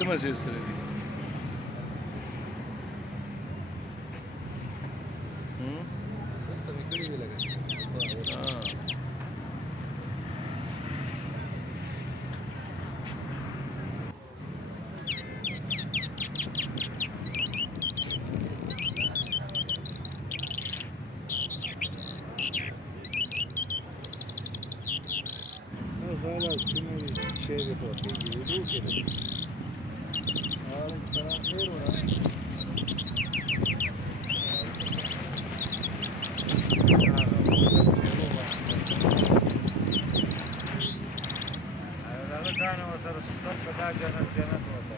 کومه ځای سره دي دلته مې کړي وي لږه زاله څومره شی دی په ویډیو کې دی وعلیکم السلام خیر وره هغه ګانه ورسره سب په دا جنت جنت وته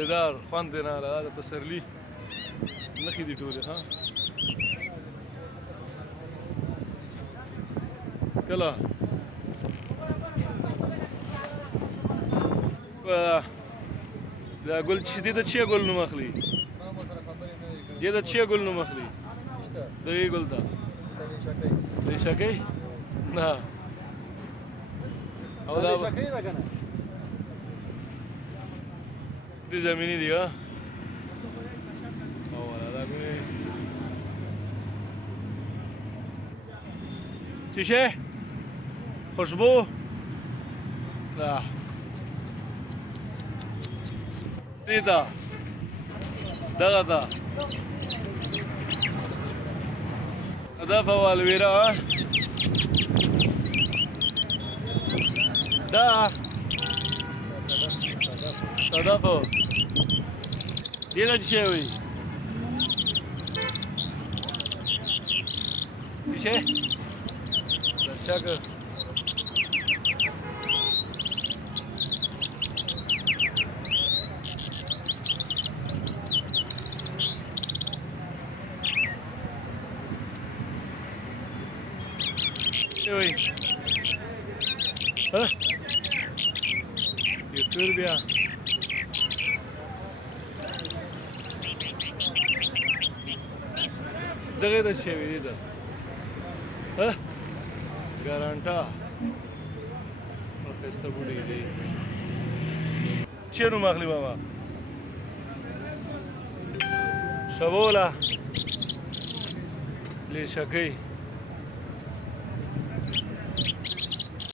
زیدار خوند دی نه دا د پسرلي نښې دي ټولې ها کله دا ګل چې دی د چیه ګل نوم اخلي دی د چیه ګل نوم اخلي دغې ګل ته ریشکۍ نه او دا دي زمینی دی ها اولا دا بینی چی شه؟ خوشبو؟ نه دی تا دغه تا دا فوالویره ها دا صدفو دیده چی شوی؟ چی شه؟ درچکه شوی؟ ها؟ یکتور بیا دغه د شوی دی ده ها ګارانټا ورخسته بوډۍ دی چیرې نوم اخلي بابا شبوله لیشکۍ